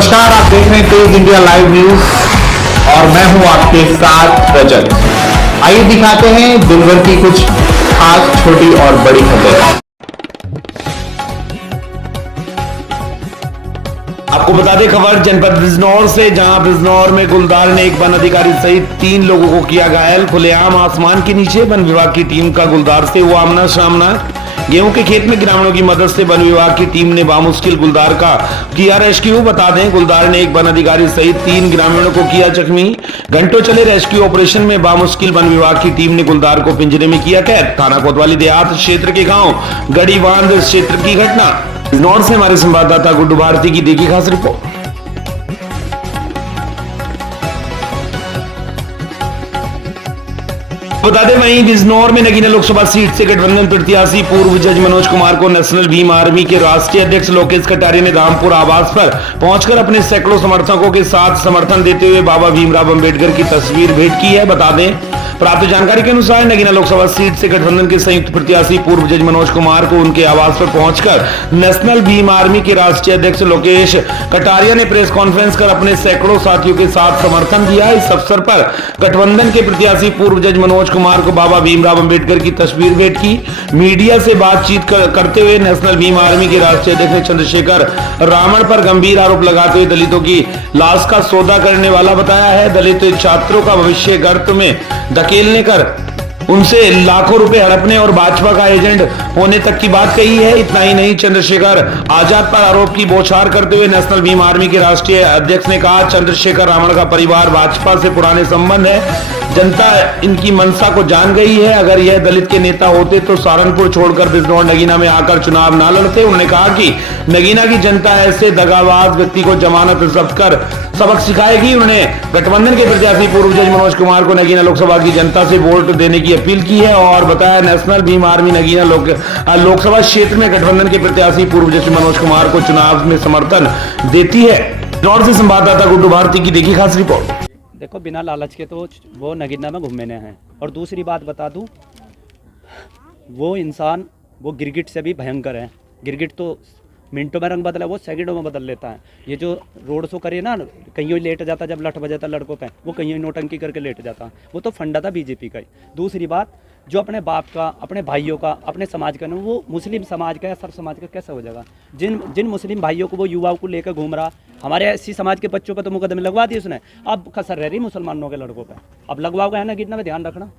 नमस्कार, आप देख रहे हैं तेज इंडिया लाइव न्यूज और मैं हूं आपके साथ रजत। आइए दिखाते हैं दिन भर की कुछ खास छोटी और बड़ी खबरें। आपको बता दें खबर जनपद बिजनौर से, जहां बिजनौर में गुलदार ने एक वन अधिकारी सहित 3 लोगों को किया घायल। खुलेआम आसमान के नीचे वन विभाग की टीम का गुलदार से हुआ आमना सामना। गेहूं के खेत में ग्रामीणों की मदद से वन विभाग की टीम ने बामुश्किल गुलदार का किया रेस्क्यू। बता दें गुलदार ने एक वन अधिकारी सहित 3 ग्रामीणों को किया जख्मी। घंटों चले रेस्क्यू ऑपरेशन में बामुश्किल वन विभाग की टीम ने गुलदार को पिंजरे में किया कैद। थाना कोतवाली देहात क्षेत्र के गाँव गढ़ीबांध क्षेत्र की घटना। बिजनौर से हमारे संवाददाता गुड्डू भारती की देखी खास रिपोर्ट। बता दें वहीं बिजनौर में नगीना लोकसभा सीट से गठबंधन प्रत्याशी पूर्व जज मनोज कुमार को नेशनल भीम आर्मी के राष्ट्रीय अध्यक्ष लोकेश कटारिया ने धामपुर आवास पर पहुंचकर अपने सैकड़ों समर्थकों के साथ समर्थन देते हुए बाबा भीमराव अंबेडकर की तस्वीर भेंट की है। बता दें प्राप्त जानकारी के अनुसार नगीना लोकसभा सीट से गठबंधन के संयुक्त प्रत्याशी पूर्व जज मनोज कुमार को उनके आवास पर पहुंचकर नेशनल भीम आर्मी के राष्ट्रीय अध्यक्ष लोकेश कटारिया ने प्रेस कॉन्फ्रेंस कर अपने सैकड़ों साथियों के साथ समर्थन दिया। इस अवसर पर गठबंधन के प्रत्याशी पूर्व जज मनोज कुमार को बाबा भीमराव अंबेडकर की तस्वीर भेंट की। मीडिया से बातचीत करते हुए नेशनल भीम आर्मी के राष्ट्रीय अध्यक्ष चंद्रशेखर रावण पर गंभीर आरोप लगाते हुए दलितों की लाश का सौदा करने वाला बताया है। दलित छात्रों का भविष्य गर्त में धकेलने कर उनसे लाखों रुपए हड़पने और भाजपा का एजेंट होने तक की बात कही है। इतना ही नहीं, चंद्रशेखर आजाद पर आरोप की बौछार करते हुए नेशनल भीम आर्मी के राष्ट्रीय अध्यक्ष ने कहा, चंद्रशेखर रावण का परिवार भाजपा से पुराने संबंध है। जनता इनकी मंशा को जान गई है। अगर यह दलित के नेता होते तो सहारनपुर छोड़कर बिजनौर नगीना में आकर चुनाव ना लड़ते। उन्होंने कहा कि नगीना की जनता ऐसे दगाबाज व्यक्ति को जमानत जब्त कर सबक सिखाएगी। उन्होंने गठबंधन के प्रत्याशी पूर्व जज मनोज कुमार को नगीना लोकसभा की जनता से वोट देने की अपील की है और बताया नेशनल भीम आर्मी नगीना लोकसभा क्षेत्र में गठबंधन के प्रत्याशी पूर्व जज मनोज कुमार को चुनाव में समर्थन देती है। बिजनौर से संवाददाता गुड्डू भारती की देखी खास रिपोर्ट। देखो, बिना लालच के तो वो नगीना में घूमने हैं। और दूसरी बात बता दूं, वो इंसान वो गिरगिट से भी भयंकर है। गिरगिट तो मिनटों में रंग बदला, वो सेकंडों में बदल लेता है। ये जो रोड शो करे ना, कहीं लेट जाता जब लठ बजाता लड़कों पे, वो कहीं नोटंकी करके लेट जाता। वो तो फंडा था बीजेपी का ही। दूसरी बात, जो अपने बाप का, अपने भाइयों का, अपने समाज का ना, वो मुस्लिम समाज का या सर समाज का कैसे हो जाएगा? जिन मुस्लिम भाइयों को वो युवाओं को लेकर घूम रहा, हमारे एससी समाज के बच्चों पर तो मुकदमे लगवा दिए उसने। अब कसर रह रही मुसलमानों के लड़कों पर। अब लगवाओगे है ना, कितना में ध्यान रखना।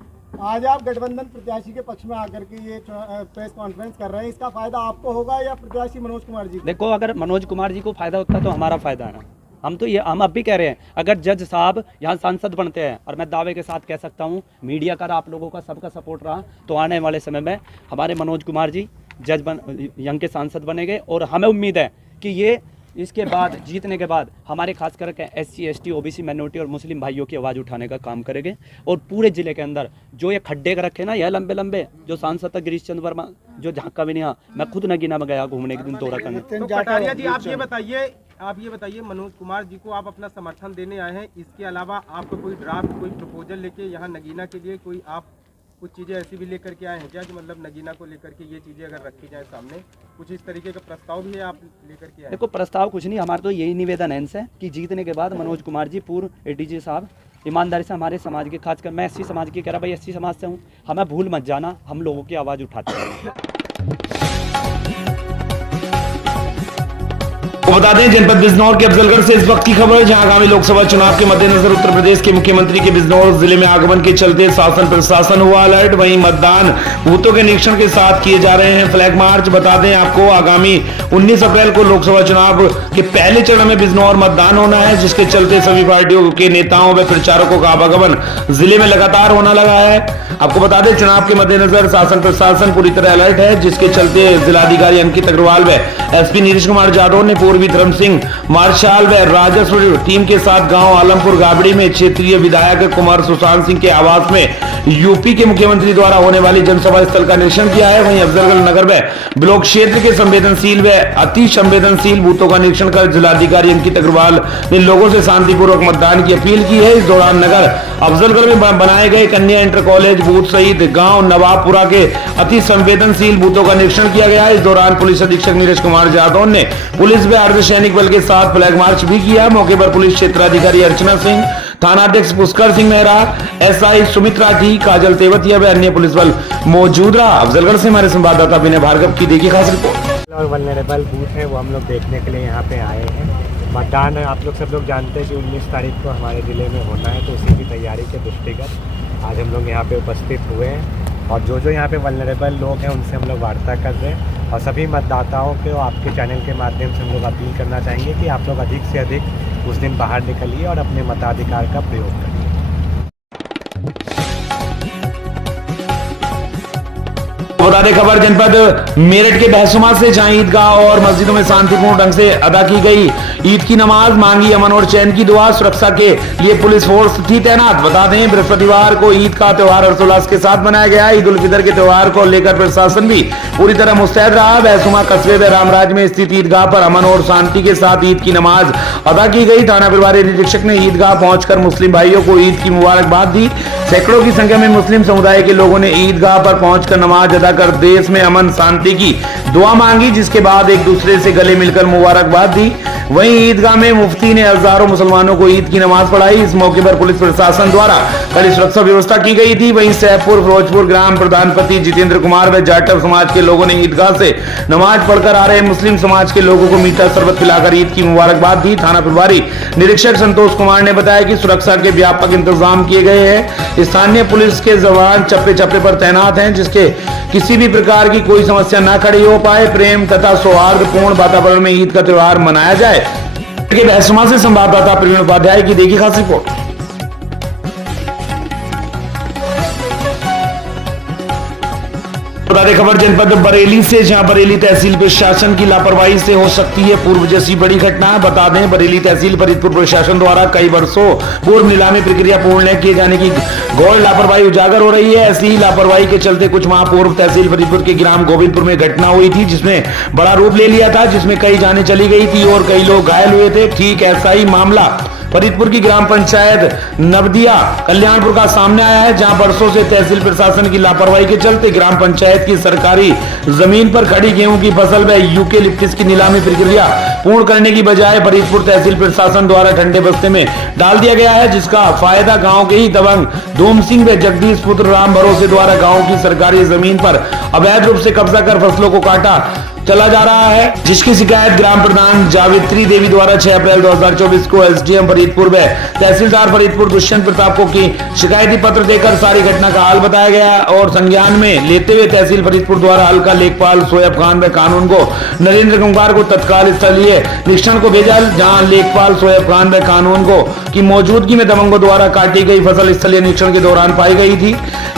आज आप गठबंधन प्रत्याशी के पक्ष में आकर के ये प्रेस कॉन्फ्रेंस कर रहे हैं, इसका फायदा आपको होगा या प्रत्याशी मनोज कुमार जी को? देखो, अगर मनोज कुमार जी को फायदा होता है तो हमारा फायदा है ना। हम अब भी कह रहे हैं, अगर जज साहब यहाँ सांसद बनते हैं, और मैं दावे के साथ कह सकता हूँ मीडिया का, आप लोगों का सबका सपोर्ट रहा, तो आने वाले समय में हमारे मनोज कुमार जी यहाँ के सांसद बनेंगे। और हमें उम्मीद है कि ये इसके बाद जीतने के बाद हमारे खास करके SC ST OBC माइनॉरिटी और मुस्लिम भाइयों की आवाज़ उठाने का काम करेंगे। और पूरे जिले के अंदर जो ये खड्डे का रखे ना, यह लंबे लंबे, जो सांसद था गिरीश चंद्र वर्मा, जो झांका भी नहीं, मैं खुद नगीना में गया घूमने के दिन दौरा करने। तो कटारिया जी, आप ये बताइए मनोज कुमार जी को आप अपना समर्थन देने आए हैं, इसके अलावा आपको कोई ड्राफ्ट, कोई प्रपोजल लेके यहाँ नगीना के लिए कोई आप कुछ चीज़ें ऐसी भी लेकर के आए हैं क्या, जो मतलब नगीना को लेकर के ये चीज़ें अगर रखी जाए सामने, कुछ इस तरीके का प्रस्ताव भी है आप लेकर के आए? देखो, प्रस्ताव कुछ नहीं, हमारा तो यही निवेदन है इनसे कि जीतने के बाद मनोज कुमार जी, पूर्व ADG साहब, ईमानदारी से हमारे समाज के, खासकर मैं SC समाज की कह रहा, भाई SC समाज से हूँ, हमें भूल मत जाना, हम लोगों की आवाज़ उठाते हैं। बता दें जनपद बिजनौर के अफजलगढ़ से इस वक्त की खबर है, जहां आगामी लोकसभा चुनाव के मद्देनजर उत्तर प्रदेश के मुख्यमंत्री के बिजनौर जिले में आगमन के चलते शासन प्रशासन हुआ अलर्ट। वहीं मतदान बूथों के निरीक्षण के साथ किए जा रहे हैं फ्लैग मार्च। बता दें आपको आगामी 19 अप्रैल को लोकसभा चुनाव के पहले चरण में बिजनौर मतदान होना है, जिसके चलते सभी पार्टियों के नेताओं व प्रचारकों का आवागमन जिले में लगातार होना लगा है। आपको बता दें चुनाव के मद्देनजर शासन प्रशासन पूरी तरह अलर्ट है, जिसके चलते जिलाधिकारी अंकित अग्रवाल व SP नीरज कुमार यादव ने पूर्वी धर्म सिंह मार्शल व राजस्व टीम के साथ गांव आलमपुर गाबड़ी में क्षेत्रीय विधायक कुमार सुशांत सिंह के आवास में यूपी के मुख्यमंत्री द्वारा होने वाली जनसभा स्थल का निरीक्षण किया है। वहीं अफजलगढ़ नगर में ब्लॉक क्षेत्र के संवेदनशील व अति संवेदनशील बूथों का निरीक्षण कर जिलाधिकारी अंकित अग्रवाल ने लोगों से शांतिपूर्वक मतदान की अपील की है। इस दौरान नगर अफजलगढ़ में बनाए गए कन्या इंटर कॉलेज बूथ सहित गांव नवाबपुरा के अति संवेदनशील बूथों का निरीक्षण किया गया। इस दौरान पुलिस अधीक्षक नीरज कुमार यादव ने पुलिस व अर्धसैनिक बल के साथ फ्लैग मार्च भी किया। मौके पर पुलिस क्षेत्राधिकारी अर्चना सिंह, थानाध्यक्ष पुष्कर सिंह मेहरा, एसआई सुमित्रा जी, काजल तेवतिया व अन्य पुलिस बल मौजूद रहा। अफजलगढ़ से हमारे संवाददाता विनय भार्गव की देखिए खास रिपोर्ट। और वल्नरेबल बूथ है वो हम लोग देखने के लिए यहाँ पे आए हैं। मतदान आप लोग सब लोग जानते हैं कि 19 तारीख को हमारे ज़िले में होना है, तो उसी की तैयारी के दृष्टिगत आज हम लोग यहाँ पे उपस्थित हुए हैं और जो यहाँ पे वल्नरेबल लोग हैं उनसे हम लोग वार्ता कर रहे हैं और सभी मतदाताओं को आपके चैनल के माध्यम से हम लोग अपील करना चाहेंगे कि आप लोग अधिक से अधिक उस दिन बाहर निकलिए और अपने मताधिकार का प्रयोग करिए। बता दें खबर जनपद मेरठ के बहसुमा से, जहां ईदगाह और मस्जिदों में शांतिपूर्ण ढंग से अदा की गई ईद की नमाज, मांगी अमन और चैन की दुआ। सुरक्षा के लिए पुलिस फोर्स थी तैनात। बता दें बृहस्पतिवार को ईद का त्योहार हर्षोल्लास के साथ मनाया गया। ईद उल फितर के त्योहार को लेकर प्रशासन भी पूरी तरह मुस्तैद रहा। बहसुमा कस्बे व रामराज में स्थित ईदगाह पर अमन और शांति के साथ ईद की नमाज अदा की गई। थाना प्रभारी निरीक्षक ने ईदगाह पहुंचकर मुस्लिम भाइयों को ईद की मुबारकबाद दी। सैकड़ों की संख्या में मुस्लिम समुदाय के लोगों ने ईदगाह पर पहुंचकर नमाज अदा कर देश में अमन शांति की दुआ मांगी, जिसके बाद एक दूसरे से गले मिलकर मुबारकबाद दी। वहीं ईदगाह में मुफ्ती ने हजारों मुसलमानों को ईद की नमाज पढ़ाई। इस मौके पर पुलिस प्रशासन द्वारा कड़ी सुरक्षा व्यवस्था की गई थी। वहीं सैफपुर फिरोजपुर ग्राम प्रधानपति जितेंद्र कुमार व जाटव समाज के लोगों ने ईदगाह से नमाज पढ़कर आ रहे मुस्लिम समाज के लोगों को मीठा शरबत पिलाकर ईद की मुबारकबाद दी। थाना प्रभारी निरीक्षक संतोष कुमार ने बताया कि सुरक्षा के व्यापक इंतजाम किए गए हैं। स्थानीय पुलिस के जवान चप्पे चप्पे पर तैनात हैं, जिसके किसी भी प्रकार की कोई समस्या न खड़ी हो पाए। प्रेम तथा सौहार्दपूर्ण वातावरण में ईद का त्योहार मनाया जाए। बहसुमा से संवाददाता प्रवीण उपाध्याय की देखी खास रिपोर्ट। बता दें खबर जनपद बरेली से, जहां बरेली तहसील प्रशासन की लापरवाही से हो सकती है पूर्व जैसी बड़ी घटना। बता दें बरेली तहसील फरीदपुर प्रशासन द्वारा कई वर्षों पूर्व नीलामी प्रक्रिया पूर्ण किए जाने की घोर लापरवाही उजागर हो रही है। ऐसी ही लापरवाही के चलते कुछ माह पूर्व तहसील फरीदपुर के ग्राम गोविंदपुर में घटना हुई थी, जिसमें बड़ा रूप ले लिया था, जिसमें कई जानें चली गई थी और कई लोग घायल हुए थे। ठीक ऐसा ही मामला फरीदपुर की ग्राम पंचायत नवदिया कल्याणपुर का सामने आया है, जहां बरसों से तहसील प्रशासन की लापरवाही के चलते ग्राम पंचायत की सरकारी जमीन पर खड़ी गेहूं की फसल व यूकेलिप्टस की नीलामी प्रक्रिया पूर्ण करने की बजाय फरीदपुर तहसील प्रशासन द्वारा ठंडे बस्ते में डाल दिया गया है, जिसका फायदा गांव के ही दबंग धूम सिंह व जगदीश पुत्र राम भरोसे द्वारा गांव की सरकारी जमीन पर अवैध रूप से कब्जा कर फसलों को काटा चला जा रहा है, जिसकी शिकायत ग्राम प्रधान जावित्री देवी द्वारा 6 अप्रैल 2024 को एसडीएम फरीदपुर व तहसीलदार फरीदपुर दुष्यंत प्रताप को की शिकायती पत्र देकर सारी घटना का हाल बताया गया और संज्ञान में लेते हुए तहसील फरीदपुर द्वारा हल्का लेखपाल सोएब खान व कानून को नरेंद्र कुमार को तत्काल स्थलीय निरीक्षण को भेजा, जहाँ लेखपाल सोएब खान व कानून को की मौजूदगी में दबंगों द्वारा काटी गई फसल स्थलीय निरीक्षण के दौरान पाई गई थी,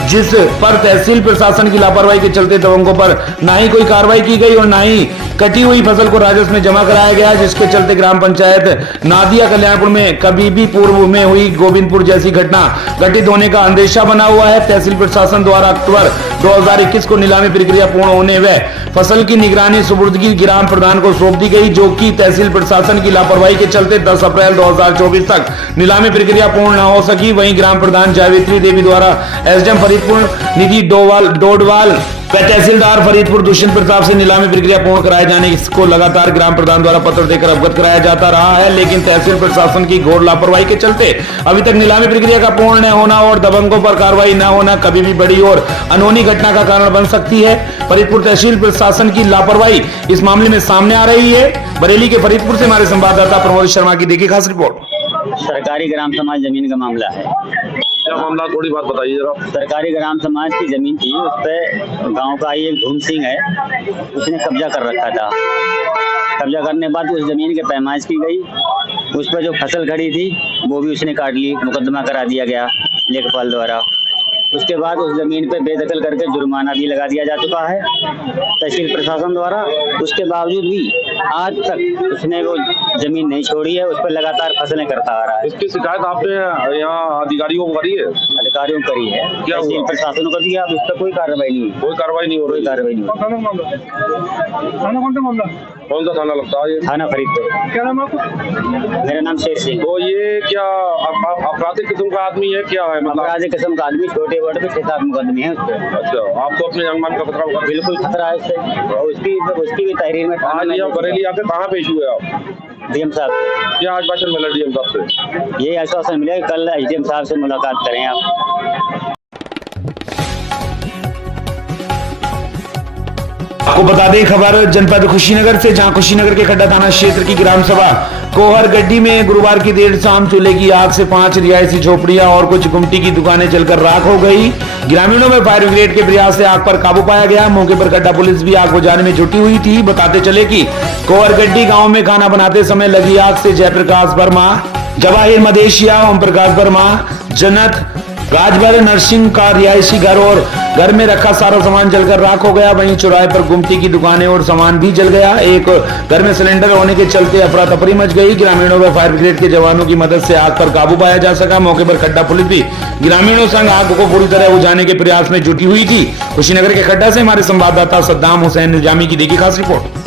जिस पर तहसील प्रशासन की लापरवाही के चलते दबंगों पर न ही कोई कार्रवाई की गई और न ही कटी हुई फसल को राजस्व में जमा कराया गया, जिसके चलते ग्राम पंचायत नादिया कल्याणपुर में कभी भी पूर्व में हुई गोविंदपुर जैसी घटना घटित होने का अंदेशा बना हुआ है। तहसील प्रशासन द्वारा अक्टूबर 2021 को नीलामी प्रक्रिया पूर्ण होने व फसल की निगरानी सुपुर्दगी ग्राम प्रधान को सौंप दी गई, जो कि तहसील प्रशासन की लापरवाही के चलते 10 अप्रैल 2024 तक नीलामी प्रक्रिया पूर्ण न हो सकी। वहीं ग्राम प्रधान जावित्री देवी द्वारा एसडीएम फरीदपुर निधि डोडवाल व तहसीलदार फरीदपुर दुष्यंत प्रताप से नीलामी प्रक्रिया पूर्ण कराए जाने को लगातार ग्राम प्रधान द्वारा पत्र देकर अवगत कराया जाता रहा है, लेकिन तहसील प्रशासन की घोर लापरवाही के चलते अभी तक नीलामी प्रक्रिया का पूर्ण न होना और दबंगों पर कार्रवाई न होना कभी भी बड़ी और अनहोनी घटना का कारण बन सकती है। फरीदपुर तहसील प्रशासन की लापरवाही इस मामले में सामने आ रही है। बरेली के फरीदपुर से हमारे संवाददाता प्रमोद शर्मा की देखी खास रिपोर्ट। सरकारी ग्राम समाज जमीन का मामला है। क्या मामला, थोड़ी बात बताइए जरा। सरकारी ग्राम समाज की जमीन थी, उस पे गांव का ही एक धूम सिंह है, उसने कब्जा कर रखा था। कब्जा करने के बाद उस जमीन के पैमाइश की गई, उस पर जो फसल खड़ी थी वो भी उसने काट ली, मुकदमा करा दिया गया लेखपाल द्वारा। उसके बाद उस जमीन पे बेदखल करके जुर्माना भी लगा दिया जा चुका है तहसील प्रशासन द्वारा। उसके बावजूद भी आज तक उसने वो जमीन नहीं छोड़ी है, उस पर लगातार फसलें करता आ रहा है। इसकी शिकायत आपने यहाँ अधिकारियों को करी है? अधिकारियों को करी है, क्या तहसील हुआ? प्रशासन को कर दिया, अब इस पर कोई कार्रवाई नहीं हुई। कोई कार्रवाई नहीं हो कोई रही। कार्रवाई नहीं हुई। कौन सा थाना लगता है ये? थाना फरीदपुर। क्या नाम आपका? मेरा नाम शेर सिंह। तो ये क्या आपराधिक किस्म का आदमी है, क्या है मतलब? अपराधी किस्म का आदमी, छोटे बड़े पे 6-7 मुकदमे हैं उस पर। अच्छा, आपको अपने जानमान का खतरा होगा? बिल्कुल खतरा है उससे, और उसकी भी तहरीर में आज यहाँ बरेली आके कहाँ पेश हुए आप? डीएम साहब से। क्या आश्वासन मिला डीएम साहब से? ये आश्वासन मिला कि कल डीएम साहब से मुलाकात करें आप। आपको बता दें खबर जनपद कुशीनगर से, जहां कुशीनगर के खड्डा थाना क्षेत्र की ग्राम सभा कोहर गड्डी में गुरुवार की देर शाम चूल्हे की आग से 5 रिहायशी झोपड़ियां और कुछ गुमटी की दुकानें जलकर राख हो गई। ग्रामीणों में फायर ब्रिगेड के प्रयास से आग पर काबू पाया गया। मौके पर खड्डा पुलिस भी आग बुझाने में जुटी हुई थी। बताते चले कि कोहर गड्डी गांव में खाना बनाते समय लगी आग से जयप्रकाश वर्मा, जवाहिर मदेशिया, ओम प्रकाश वर्मा, जन्नत राजभर नरसिंह का रिहायशी घर और घर में रखा सारा सामान जलकर राख हो गया। वहीं चौराहे पर गुमटी की दुकानें और सामान भी जल गया। एक घर में सिलेंडर होने के चलते अफरा तफरी मच गई। ग्रामीणों व फायर ब्रिगेड के जवानों की मदद से आग पर काबू पाया जा सका। मौके पर खड्डा पुलिस भी ग्रामीणों संग आग को पूरी तरह बुझाने के प्रयास में जुटी हुई थी। कुशीनगर के खड्डा से हमारे संवाददाता सद्दाम हुसैन निजामी की देखी खास रिपोर्ट।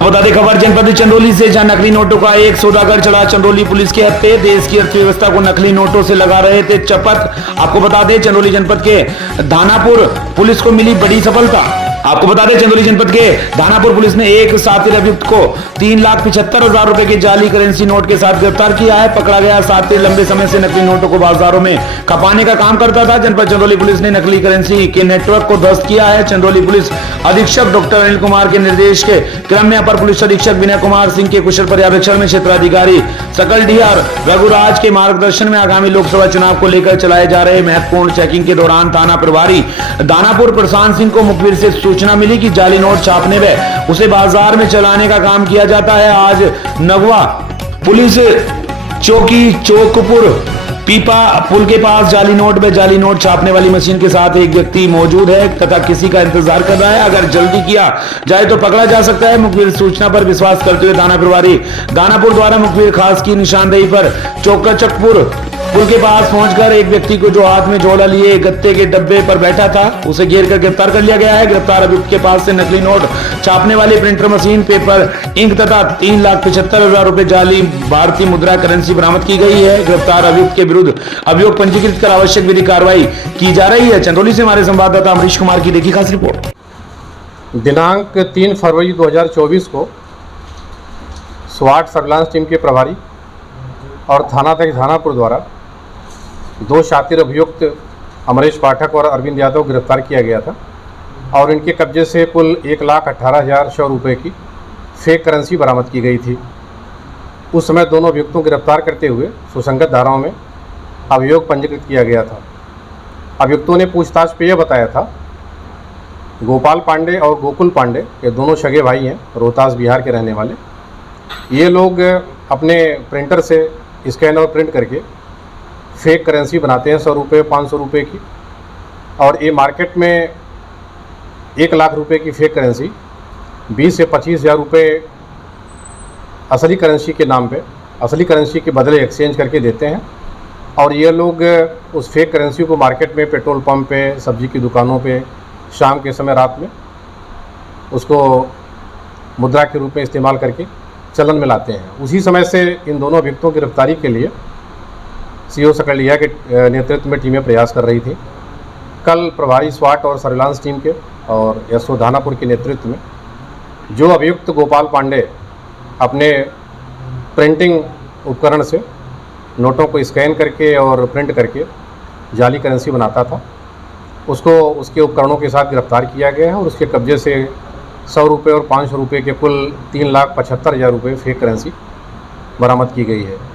बता दें खबर जनपद चंदौली से, जहां नकली नोटों का एक सौदागर चढ़ा चंदौली पुलिस के हत्थे। देश की अर्थव्यवस्था को नकली नोटों से लगा रहे थे चपत। आपको बता दें चंदौली जनपद के दानापुर पुलिस को मिली बड़ी सफलता। आपको बता दें चंदौली जनपद के दानापुर पुलिस ने एक सातिर अभियुक्त को 3,75,000 रुपए के जाली करेंसी नोट के साथ गिरफ्तार किया है। पकड़ा गया सातिर लंबे समय से नकली नोटों को बाजारों में खपाने का काम करता था। जनपद चंदौली पुलिस ने नकली करेंसी के नेटवर्क को ध्वस्त किया है। चंदौली पुलिस अधीक्षक डॉक्टर अनिल कुमार के निर्देश के क्रम में अपर पुलिस अधीक्षक विनय कुमार सिंह के कुशल पर्यवेक्षण में क्षेत्राधिकारी सकल डीआर रघुराज के मार्गदर्शन में आगामी लोकसभा चुनाव को लेकर चलाए जा रहे महत्वपूर्ण चेकिंग के दौरान थाना प्रभारी दानापुर प्रशांत सिंह को मुखबिर से सूचना मिली कि जाली नोट छापने व उसे बाजार में चलाने का काम किया जाता है। आज नगवा पुलिस चौकी चौकपुर पीपा पुल के पास जाली नोट में जाली नोट छापने वाली मशीन के साथ एक व्यक्ति मौजूद है तथा किसी का इंतजार कर रहा है। अगर जल्दी किया जाए तो पकड़ा जा सकता है। मुखबिर सूचना पर विश्वास करते हुए थाना प्रभारी दानापुर द्वारा मुखबिर खास की निशानदेही पर चौकचकपुर पुल के पास पहुंचकर एक व्यक्ति को जो हाथ में झोला लिए गत्ते के डब्बे पर बैठा था उसे घेर कर गिरफ्तार कर लिया गया है। गिरफ्तार अभियुक्त के पास से नकली नोट छापने वाली प्रिंटर मशीन, पेपर इंक तथा 3,75,000 रुपए जाली भारतीय मुद्रा करेंसी बरामद की गई है। गिरफ्तार अभियुक्त के विरुद्ध अभियोग पंजीकृत कर आवश्यक विधि कार्रवाई की जा रही है। चंदौली से हमारे संवाददाता अमरीश कुमार की देखी खास रिपोर्ट। दिनांक 3 फरवरी 2024 को स्वाट सर्विलांस टीम के प्रभारी और थानाध्यक्ष दानापुर द्वारा 2 शातिर अभियुक्त अमरीश पाठक और अरविंद यादव गिरफ्तार किया गया था और इनके कब्जे से कुल 1,18,100 रुपये की फेक करेंसी बरामद की गई थी। उस समय दोनों अभियुक्तों को गिरफ्तार करते हुए सुसंगत धाराओं में अभियोग पंजीकृत किया गया था। अभियुक्तों ने पूछताछ पे यह बताया था गोपाल पांडे और गोकुल पांडे, ये दोनों सगे भाई हैं, रोहतास बिहार के रहने वाले। ये लोग अपने प्रिंटर से स्कैन और प्रिंट करके फेक करेंसी बनाते हैं 100 रुपये 500 रुपये की, और ये मार्केट में 1 लाख रुपए की फेक करेंसी 20 से 25,000 रुपये असली करेंसी के नाम पे, असली करेंसी के बदले एक्सचेंज करके देते हैं। और ये लोग उस फेक करेंसी को मार्केट में पेट्रोल पंप पे, सब्जी की दुकानों पे, शाम के समय रात में उसको मुद्रा के रूप में इस्तेमाल करके चलन में लाते हैं। उसी समय से इन दोनों अभियुक्तों की गिरफ्तारी के लिए सीओ सकलिया के नेतृत्व में टीमें प्रयास कर रही थी। कल प्रभारी स्वाट और सर्विलांस टीम के और एसओ दानापुर के नेतृत्व में जो अभियुक्त गोपाल पांडे अपने प्रिंटिंग उपकरण से नोटों को स्कैन करके और प्रिंट करके जाली करेंसी बनाता था, उसको उसके उपकरणों के साथ गिरफ्तार किया गया है और उसके कब्जे से 100 रुपये और 500 रुपये के कुल 3,75,000 रुपये फेक करेंसी बरामद की गई है।